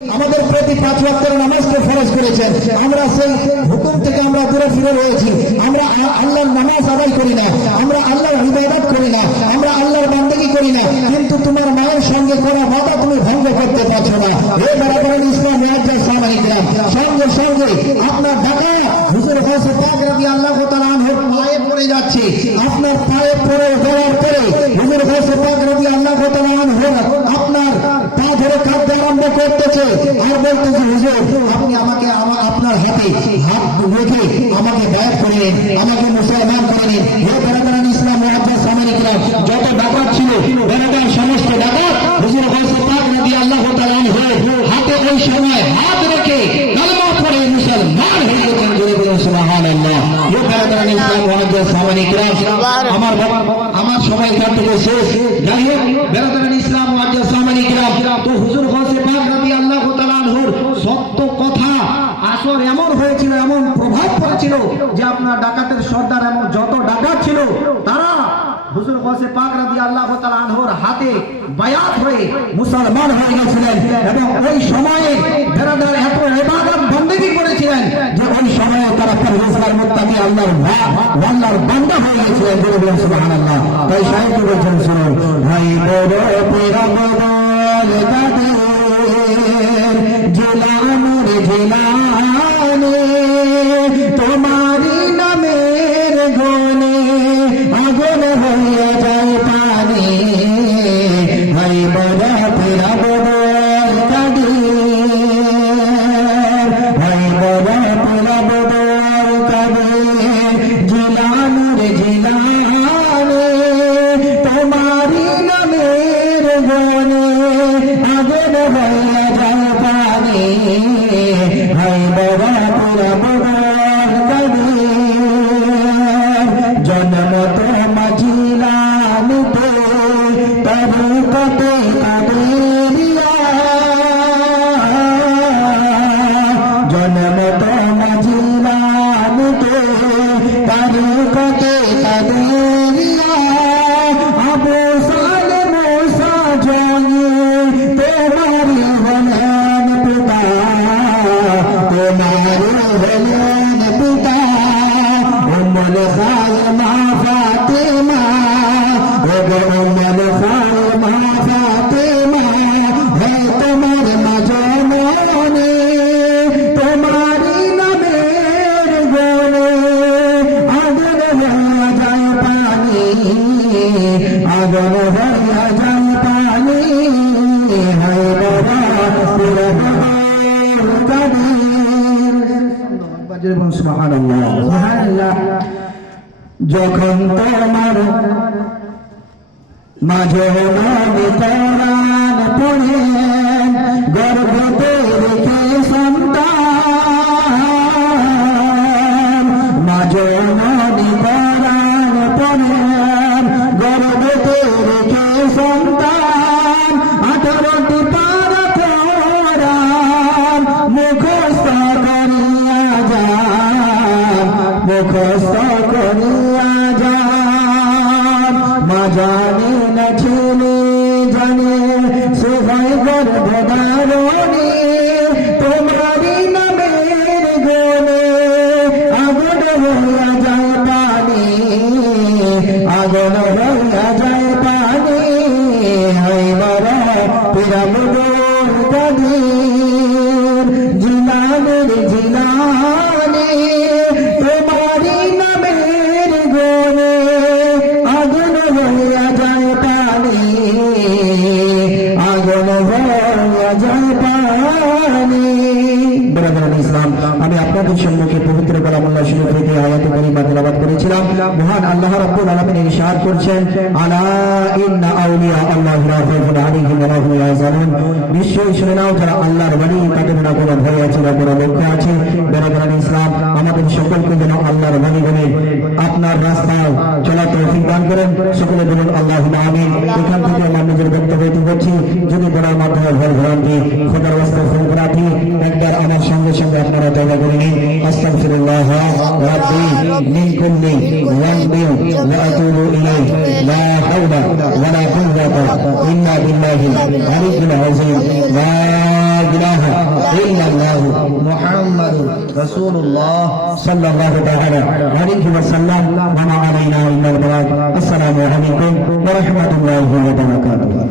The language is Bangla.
আমাদের প্রতি 5 ওয়াক্তের নামাজকে ফরজ করেছেন। আমরা সেই হুকুম থেকে আমরা দূরে ফিরে রয়েছি। আমরা আল্লাহর নামাজ আদায় করি না, আমরা আল্লাহর ইবাদত করি না, আমরা আল্লাহর বান্দাগি করি না, কিন্তু তোমার মায়ের সঙ্গে করা ওয়াদা তুমি ভঙ্গ করতে পারছো না। এই বরাবর ইসলাম মুআজ্জাজ সামাইয়ে দিলাম। সঙ্গে সঙ্গে আপনার ঢাকা হুজুর গাউসে পাক রাদিয়াল্লাহু তাআলা আনহুর পায়ে পড়ে যাচ্ছে। আপনার পায়ে পড়ে দেওয়ার পরে হুজুর গাউসে পাক রাদিয়াল্লাহু তাআলা আনহু আপনার পা ধরে কাঁদতে আরম্ভ করতেছে আর বলতেছে, হুজুর আপনি আমাকে আপনার হাতে হাত রেখে আমাকে বায়াত করেন, আমাকে মুসলমান করেন। হে বরাবর ইসলাম মুআজ্জাজ সামাইয়ে দিলাম। যত ডাকাত ছিল বরাবর সমস্ত ডাকাত হুজুর গাউসে পাক রাদিয়াল্লাহু তাআলা আনহু হাতে ওই সময় হাত রেখে কালেমা পড়ে মুসলমান হয়ে গেলেন। সুবহানাল্লাহ। হে বরাবর ইসলাম মুআজ্জাজ সামাইয়ে দিলাম। আমার সময় এখান থেকে শেষ। যাই হোক বরাবর ইসলাম মুআজ্জাজ সামাইয়ে দিলাম। তো হুজুর গাউসে পাক রাদিয়াল্লাহু তাআলা আনহুর সত্য কথা আসর এমন হয়েছিল, এমন প্রভাব পড়েছিল যে আপনার ডাকাতের সর্দার এমন যত ডাকাত ছিল তারা হুজুর গাউসে পাক রাদিয়াল্লাহু তাআলা আনহুর হাতে বায়াত হয়ে মুসলমান হয়ে গেছিলেন। এবং ওই সময়ে বেরাদার এত ইবাদত বন্দেগী করেছিলেন যে ওই সময়ে তারা পরহেজগার মুত্তাকি আল্লাহর বান্দা হয়ে গেছিলেন। বলুন সুবহানাল্লাহ। তাই সাহিত্য বলছেন, শুনুন, ভাই বড় পেরামদার দাদে জেলানে জেলানে তোমারি নামের গনে আগুন হয়ে যায় পানি। ভাই বড় পেরামদার দাদে, ভাই বড় পেরামদার দাদে জেলানে জেলানে তোমারি নামের গনে আগুন হয়ে যায় পানি। ভাই বড় পেরামদার দাদে জন্ম তো মাঝিলামিতে তরিকতে কাদেরিয়া, জন্ম তো মাঝিলামিতে তরিকতে কাদেরিয়া। আবু সালে মুসা জঙ্গে তোমারি হলেন পিতা, তোমারি হলেন পিতা। উম্মুল খায়মা ফাতিমা, ওগো উম্মুল খায়মা ফাতিমা, হে তোমার মাজমনে তোমারি নামের গনে আগুন হয়ে যায় পানি। আগুন হয়ে যায় পানি। হে বাবা সুবহানাল্লাহ। যখন তোমার মাঝে নবী কোরআন পড়ে গর্ভে রেখে সন্তান, মাঝে নবী কোরআন পড়ে গর্ভে রেখে সন্তান। 18টি পারা কোরআন মুখস্থ করিয়া যান, মুখস্থ করিয়া যান। মা জানে না ছেলে জানে সবাই গর্ভধারণে তোমারি নামের গনে আগুন হইয়া যায় পানি। আগুন হইয়া যায় পানি। হাই বাবা পেরামদার কাদের জিলানের জিলানে তোমারি নামের গনে আগুন হইয়া যায় পানি। আগুন হইয়া যায় পানি। বরাবর ইসলাম, আমি আপনাদের সম্মুখে পবিত্র কালামুল্লাহ শরীফ থেকে আয়াতে কারিমা তেলাওয়াত করেছিলাম। মহান আল্লাহ রাব্বুল আলামিন ইরশাদ করছেন, আলা ইন্না আউলিয়া আল্লাহি লা খাউফুন আলাইহিম ওয়া লা হুম ইয়াহজানুন। নিশ্চয়ই শুনে নাও, যারা আল্লাহর ওয়ালি তাদের না কোনো ভয় আছে না কোনো লক্ষ্য আছে। বরাবর ইসলাম, আমাদের সকলকে যেন আল্লাহর ওয়ালি বলে আপনার রাস্তায় চলা তৌফিক দান করেন। সকলে বলুন আল্লাহুম্মা আমিন। এখান থেকে আমরা নিজের বক্তব্য করছি। যদি বলার মাধ্যমে ভয় ভ্রান্তি খোদার ওয়াস্তে ফোন করাটি একবার আমার সঙ্গে সঙ্গে আপনারা তওবা করে নিন। আস্তাগফিরুল্লাহ রাব্বি মিন কুল্লি যানবিন ওয়া আতুবু ইলাইহি লা হাওলা ওয়া লা কুওয়াতা ইল্লা বিল্লাহিল আলিয়্যিল আযীম। লা ইলাহা ইল্লাল্লাহু মুহাম্মাদুর রাসূলুল্লাহ সাল্লাল্লাহু তাআলা আলাইহি ওয়াসাল্লাম ওয়া মা আলাইনা ইল্লাল বালাগ। আসসালামু আলাইকুম ওয়া রাহমাতুল্লাহি ওয়া বারাকাতুহু।